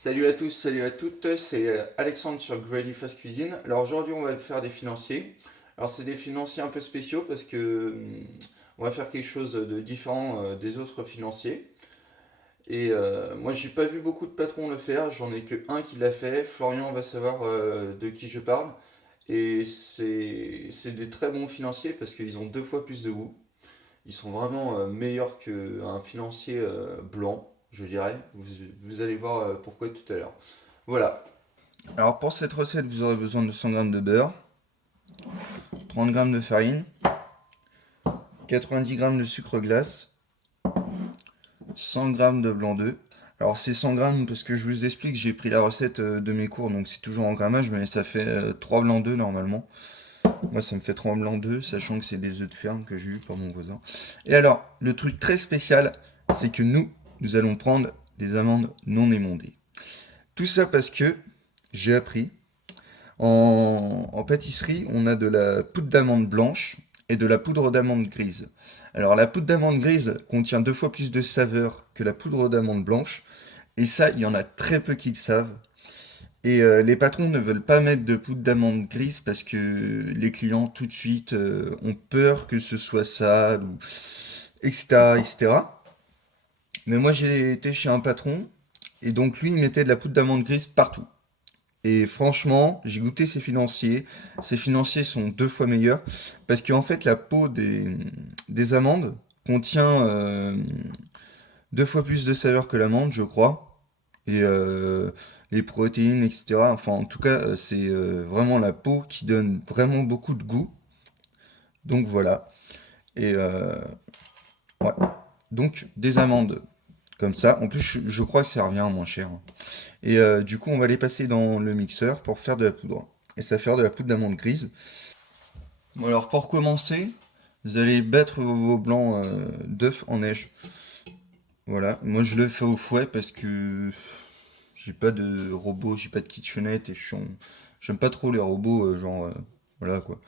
Salut à tous, salut à toutes, c'est Alexandre sur Grady Fast Cuisine. Alors aujourd'hui on va faire des financiers. Alors c'est des financiers un peu spéciaux parce que on va faire quelque chose de différent des autres financiers. Et moi j'ai pas vu beaucoup de patrons le faire, j'en ai que un qui l'a fait. Florian va savoir de qui je parle. Et c'est des très bons financiers parce qu'ils ont deux fois plus de goût. Ils sont vraiment meilleurs qu'un financier blanc, je dirais. Vous allez voir pourquoi tout à l'heure. Voilà. Alors pour cette recette, vous aurez besoin de 100 g de beurre, 30 g de farine, 90 g de sucre glace, 100 g de blanc d'œuf. Alors c'est 100 g parce que je vous explique, j'ai pris la recette de mes cours, donc c'est toujours en grammage, mais ça fait 3 blancs d'œufs normalement. Moi ça me fait 3 blancs d'œufs, sachant que c'est des œufs de ferme que j'ai eu par mon voisin. Et alors, le truc très spécial, c'est que nous allons prendre des amandes non émondées. Tout ça parce que j'ai appris. En pâtisserie, on a de la poudre d'amande blanche et de la poudre d'amande grise. Alors la poudre d'amande grise contient deux fois plus de saveur que la poudre d'amande blanche, et ça, il y en a très peu qui le savent. Et les patrons ne veulent pas mettre de poudre d'amande grise parce que les clients tout de suite ont peur que ce soit sale, ou etc., etc. Mais moi j'ai été chez un patron, et donc lui il mettait de la poudre d'amande grise partout. Et franchement, j'ai goûté ces financiers. Ces financiers sont deux fois meilleurs parce qu'en fait, la peau des amandes contient deux fois plus de saveur que l'amande, je crois. Et les protéines, etc. Enfin, en tout cas, c'est vraiment la peau qui donne vraiment beaucoup de goût. Donc voilà. Et ouais. Donc des amandes comme ça. En plus, je crois que ça revient moins cher. Et du coup, on va les passer dans le mixeur pour faire de la poudre. Et ça va faire de la poudre d'amande grise. Bon, alors pour commencer, vous allez battre vos blancs d'œufs en neige. Voilà, moi je le fais au fouet parce que j'ai pas de robot, j'ai pas de kitchenette et j'aime pas trop les robots, voilà quoi.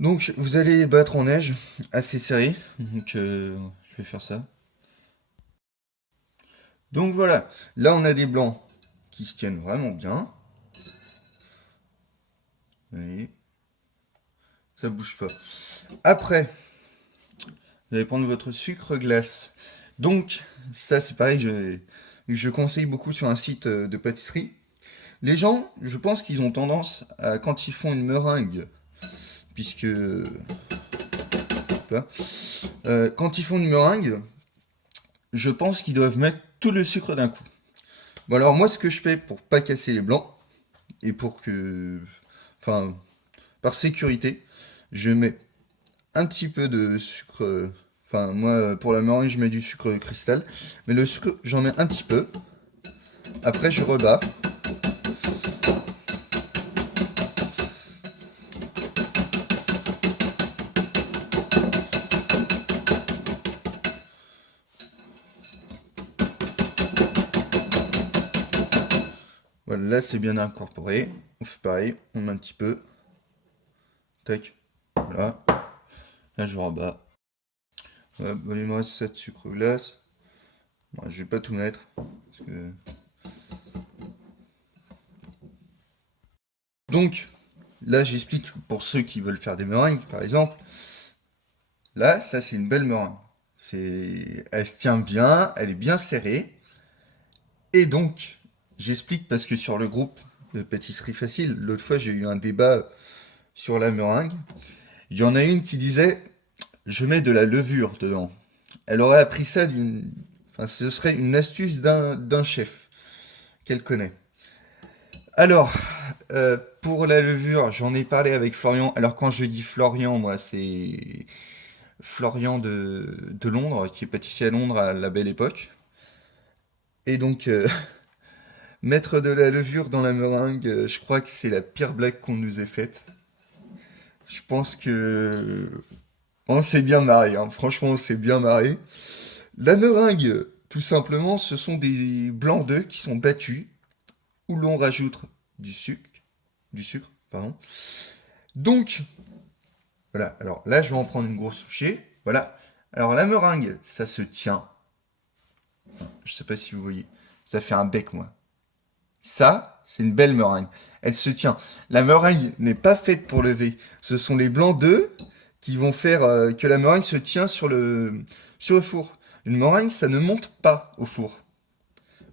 Donc vous allez les battre en neige assez serré. Donc je vais faire ça. Donc voilà, là on a des blancs qui se tiennent vraiment bien. Vous voyez, ça bouge pas. Après, vous allez prendre votre sucre glace. Donc, ça c'est pareil, je conseille beaucoup sur un site de pâtisserie. Les gens, je pense qu'ils ont tendance à, quand ils font une meringue, puisque, voilà, quand ils font une meringue, je pense qu'ils doivent mettre tout le sucre d'un coup. Bon alors moi ce que je fais pour pas casser les blancs, et pour que, enfin, par sécurité, je mets un petit peu de sucre. Enfin, moi, pour la meringue, je mets du sucre cristal. Mais le sucre, j'en mets un petit peu. Après, je rebats. Voilà, là, c'est bien incorporé. On fait pareil. On met un petit peu. Tac. Voilà. Là, je rebats. Voilà, bon, il me reste 7 sucre glace. Bon, je vais pas tout mettre. Parce que... Donc, là, j'explique pour ceux qui veulent faire des meringues, par exemple. Là, ça, c'est une belle meringue. Elle se tient bien, elle est bien serrée. Et donc, j'explique parce que sur le groupe de pâtisserie facile, l'autre fois j'ai eu un débat sur la meringue. Il y en a une qui disait je mets de la levure dedans. Elle aurait appris ça d'une. Enfin, ce serait une astuce d'un chef qu'elle connaît. Alors, pour la levure, j'en ai parlé avec Florian. Alors, quand je dis Florian, moi, c'est Florian de Londres, qui est pâtissier à Londres à la belle époque. Et donc, mettre de la levure dans la meringue, je crois que c'est la pire blague qu'on nous ait faite. Je pense que on s'est bien marré, hein. Franchement, on s'est bien marré. La meringue, tout simplement, ce sont des blancs d'œufs qui sont battus, où l'on rajoute du sucre, pardon. Donc, voilà. Alors là, je vais en prendre une grosse souchée. Voilà. Alors la meringue, ça se tient. Je sais pas si vous voyez. ça fait un bec, moi. Ça, c'est une belle meringue. Elle se tient. La meringue n'est pas faite pour lever. Ce sont les blancs d'œufs qui vont faire que la meringue se tient sur le four. Une meringue, ça ne monte pas au four.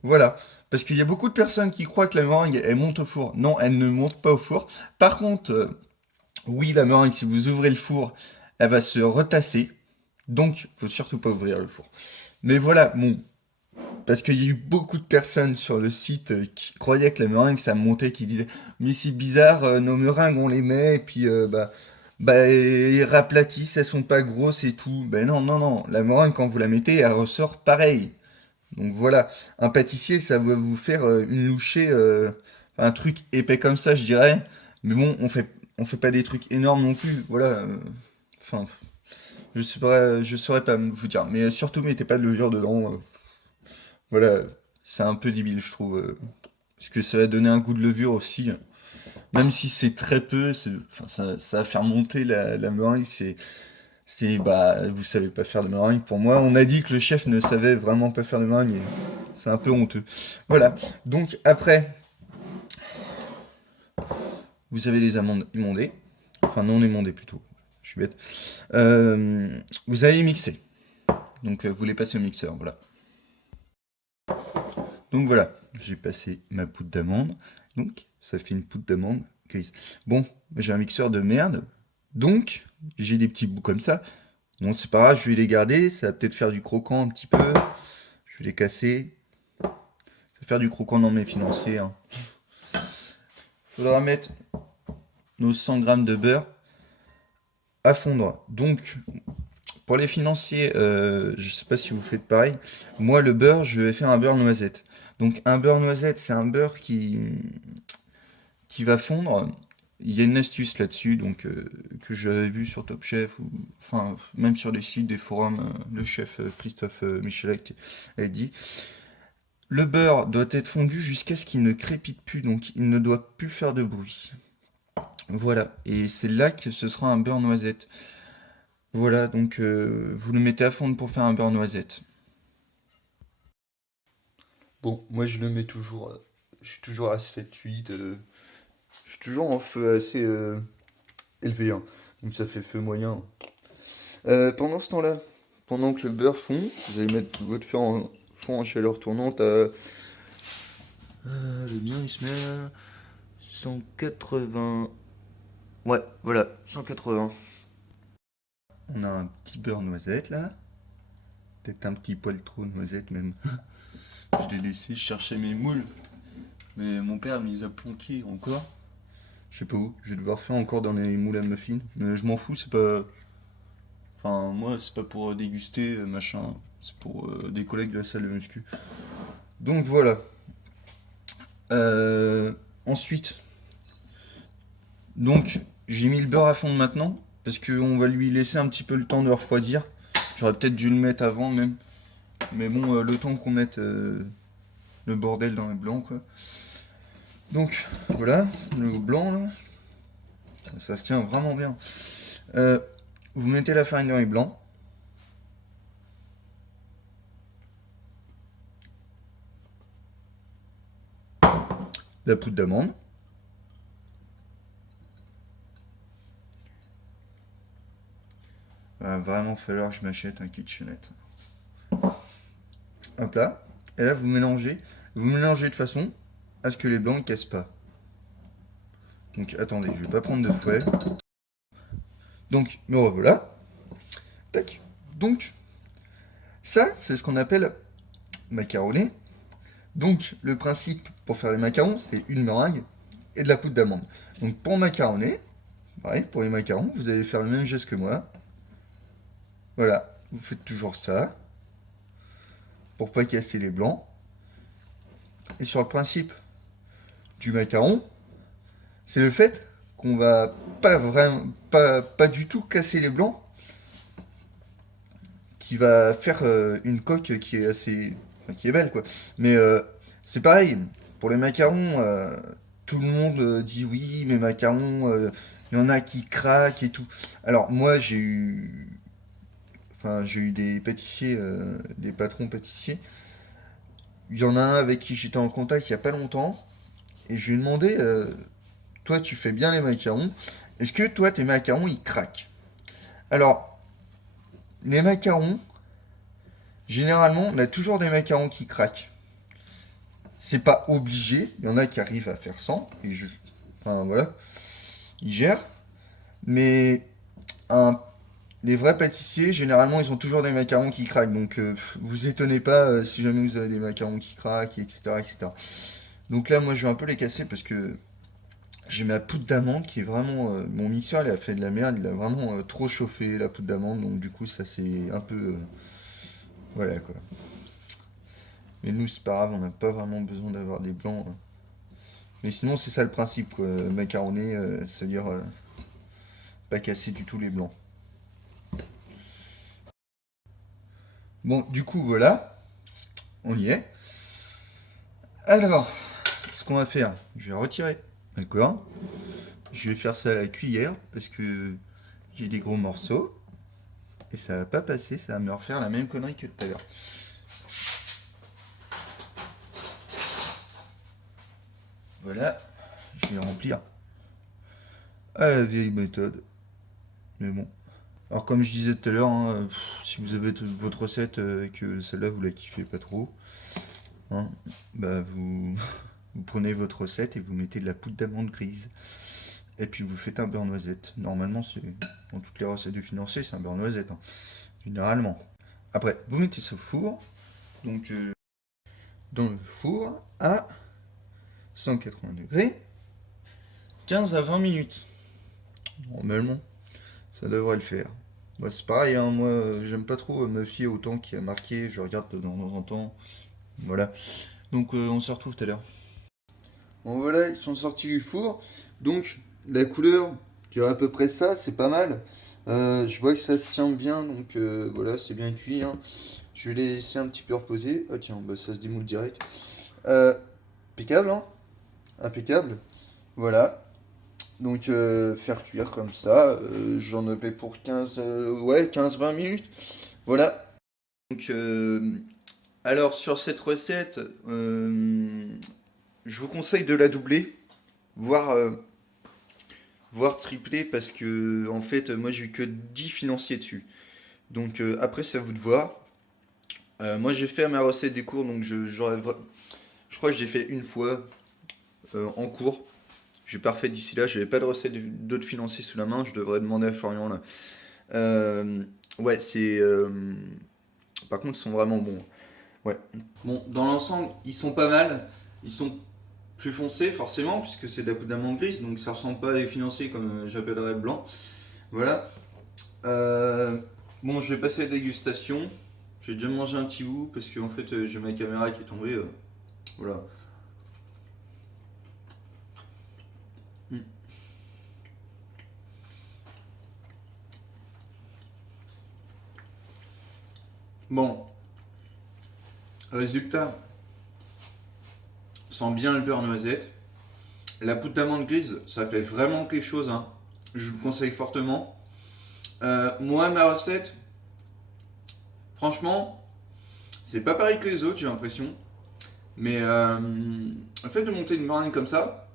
Voilà. Parce qu'il y a beaucoup de personnes qui croient que la meringue, elle monte au four. Non, elle ne monte pas au four. Par contre, oui, la meringue, si vous ouvrez le four, elle va se retasser. Donc, faut surtout pas ouvrir le four. Mais voilà, bon, parce qu'il y a eu beaucoup de personnes sur le site qui croyaient que la meringue ça montait, qui disaient mais c'est bizarre, nos meringues on les met et puis bah elles raplatissent, elles sont pas grosses et tout. Ben non non non, la meringue quand vous la mettez elle ressort pareil. Donc voilà, un pâtissier ça va vous faire une louchée, un truc épais comme ça je dirais. Mais bon on fait pas des trucs énormes non plus. Voilà. Enfin je saurais pas vous dire. Mais surtout mettez pas de levure dedans. Voilà, c'est un peu débile, je trouve. Parce que ça va donner un goût de levure aussi. Même si c'est très peu, enfin, ça va faire monter la meringue. Bah, vous savez pas faire de meringue. Pour moi, on a dit que le chef ne savait vraiment pas faire de meringue. Et c'est un peu honteux. Voilà. Donc, après, vous avez les amandes émondées. Enfin, non émondées plutôt. Je suis bête. Vous allez mixer. Donc, vous les passez au mixeur. Voilà. Donc voilà, j'ai passé ma poudre d'amande. Donc ça fait une poudre d'amande grise. Bon, j'ai un mixeur de merde. Donc j'ai des petits bouts comme ça. Bon, c'est pas grave, je vais les garder. Ça va peut-être faire du croquant un petit peu. Je vais les casser. Ça va faire du croquant dans mes financiers. Hein. Faudra mettre nos 100 grammes de beurre à fondre. Donc pour les financiers, je sais pas si vous faites pareil. Moi, le beurre, je vais faire un beurre noisette. Donc, un beurre noisette, c'est un beurre qui va fondre. Il y a une astuce là-dessus, donc que j'avais vu sur Top Chef ou enfin même sur les sites des forums, le chef Christophe Michalak a dit. Le beurre doit être fondu jusqu'à ce qu'il ne crépite plus, donc il ne doit plus faire de bruit. Voilà, et c'est là que ce sera un beurre noisette. Voilà, donc vous le mettez à fondre pour faire un beurre noisette. Bon, moi je le mets toujours, je suis toujours à 7-8, je suis toujours en feu assez élevé, hein. Donc ça fait feu moyen. Pendant ce temps-là, pendant que le beurre fond, vous allez mettre votre fond en chaleur tournante à... le mien il se met à 180... Ouais, voilà, 180. On a un petit beurre noisette là. Peut-être un petit poil trop noisette même. Je l'ai laissé, je cherchais mes moules. Mais mon père me les a planqués encore. Je sais pas où, je vais devoir faire encore dans les moules à muffins. Mais je m'en fous, c'est pas. Enfin, moi, c'est pas pour déguster, machin. C'est pour des collègues de la salle de muscu. Donc voilà. Ensuite, donc j'ai mis le beurre à fond maintenant. Parce qu'on va lui laisser un petit peu le temps de refroidir. J'aurais peut-être dû le mettre avant même. Mais bon, le temps qu'on mette le bordel dans les blancs, quoi. Donc, voilà, le blanc, là. Ça se tient vraiment bien. Euh, vous mettez la farine dans les blancs. La poudre d'amande. Va vraiment falloir que je m'achète un kitchenette. Hop là. Et là, vous mélangez. Vous mélangez de façon à ce que les blancs ne cassent pas. Donc, attendez, je vais pas prendre de fouet. Donc, me revoilà. Tac. Donc, ça, c'est ce qu'on appelle macaroner. Donc, le principe pour faire les macarons, c'est une meringue et de la poudre d'amande. Donc, pour macaroner, pareil, pour les macarons, vous allez faire le même geste que moi. Voilà, vous faites toujours ça pour pas casser les blancs. Et sur le principe du macaron, c'est le fait qu'on va pas vraiment, pas du tout casser les blancs, qui va faire une coque qui est assez, enfin, qui est belle quoi. Mais c'est pareil pour les macarons. Tout le monde dit oui, mais macarons, il y en a qui craquent et tout. Alors moi j'ai eu des pâtissiers, des patrons pâtissiers. il y en a un avec qui j'étais en contact il y a pas longtemps, et je lui ai demandé, toi tu fais bien les macarons, est-ce que toi tes macarons ils craquent? Alors, les macarons, généralement, on a toujours des macarons qui craquent. C'est pas obligé, il y en a qui arrivent à faire sans, enfin voilà, ils gèrent, mais un les vrais pâtissiers, généralement, ils ont toujours des macarons qui craquent. Donc, vous étonnez pas si jamais vous avez des macarons qui craquent, etc., etc. Donc là, moi, je vais un peu les casser parce que j'ai ma poudre d'amande qui est vraiment... mon mixeur, il a fait de la merde. Il a vraiment trop chauffé la poudre d'amande. Donc, du coup, ça, c'est un peu... voilà, quoi. Mais nous, c'est pas grave, on n'a pas vraiment besoin d'avoir des blancs, hein. Mais sinon, c'est ça le principe, quoi. Macaroner, c'est-à-dire pas casser du tout les blancs. Bon, du coup, voilà. On y est. Alors, ce qu'on va faire, je vais retirer. D'accord. Je vais faire ça à la cuillère parce que j'ai des gros morceaux. Et ça va pas passer, ça va me refaire la même connerie que tout à l'heure. Voilà, je vais remplir à la vieille méthode. Mais bon. Alors comme je disais tout à l'heure, hein, si vous avez votre recette et que celle-là vous la kiffez pas trop, hein, bah vous prenez votre recette et vous mettez de la poudre d'amande grise. Et puis vous faites un beurre noisette. Normalement, c'est dans toutes les recettes de financier, c'est un beurre noisette, hein, généralement. Après, vous mettez ça au four, donc dans le four à 180 degrés, 15 à 20 minutes. Normalement, ça devrait le faire. Moi, c'est pareil, hein, moi, j'aime pas trop me fier au temps qui a marqué, je regarde de temps en temps. Voilà. Donc, on se retrouve tout à l'heure. Bon, voilà, ils sont sortis du four. Donc, la couleur, je dirais à peu près ça, c'est pas mal. Je vois que ça se tient bien, donc voilà, c'est bien cuit, hein. Je vais les laisser un petit peu reposer. Ah tiens, bah, ça se démoule direct. Impeccable, hein? Impeccable. Voilà. Donc faire cuire comme ça. J'en avais pour 15, ouais, 15-20 minutes. Voilà. Donc alors sur cette recette, je vous conseille de la doubler, voire, voire tripler parce que en fait moi j'ai eu que 10 financiers dessus. Donc après c'est à vous de voir. Moi j'ai fait ma recette des cours, donc je crois que j'ai fait une fois en cours. J'ai pas refait d'ici là, j'avais pas de recette d'autres financiers sous la main, je devrais demander à Florian là. Euh, ouais, c'est. Par contre, ils sont vraiment bons. Ouais. Bon, dans l'ensemble, ils sont pas mal. Ils sont plus foncés, forcément, puisque c'est de la poudre d'amande grise, donc ça ressemble pas à des financiers comme j'appellerais le blanc. Voilà. Euh, bon, je vais passer à la dégustation. J'ai déjà mangé un petit bout, parce que en fait, j'ai ma caméra qui est tombée. Voilà. Mm. Bon, résultat, sent bien le beurre noisette. La poudre d'amande grise, ça fait vraiment quelque chose, hein. Je vous le conseille fortement. Moi, ma recette, franchement, c'est pas pareil que les autres, j'ai l'impression. Mais le fait de monter une meringue comme ça,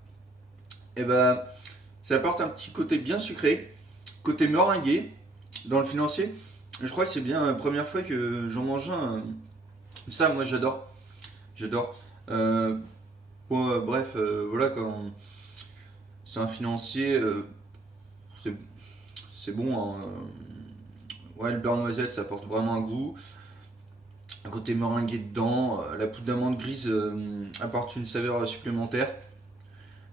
eh ben, ça apporte un petit côté bien sucré, côté meringué dans le financier. Je crois que c'est bien la première fois que j'en mange un. Ça, moi, j'adore. J'adore. Bon, bref, voilà, quand c'est un financier, c'est c'est bon, hein. Ouais, le beurre noisette, ça apporte vraiment un goût. Un côté meringué dedans. La poudre d'amande grise apporte une saveur supplémentaire.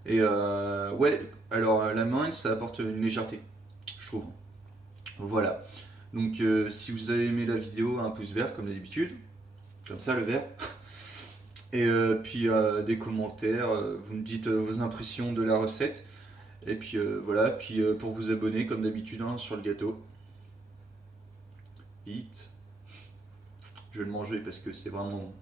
Et ouais, alors la meringue, ça apporte une légèreté, je trouve. Voilà. Donc si vous avez aimé la vidéo, un pouce vert comme d'habitude. Comme ça, le vert. Et puis des commentaires, vous me dites vos impressions de la recette. Et puis voilà, puis pour vous abonner comme d'habitude, hein, sur le gâteau. Hit. Je vais le manger parce que c'est vraiment bon.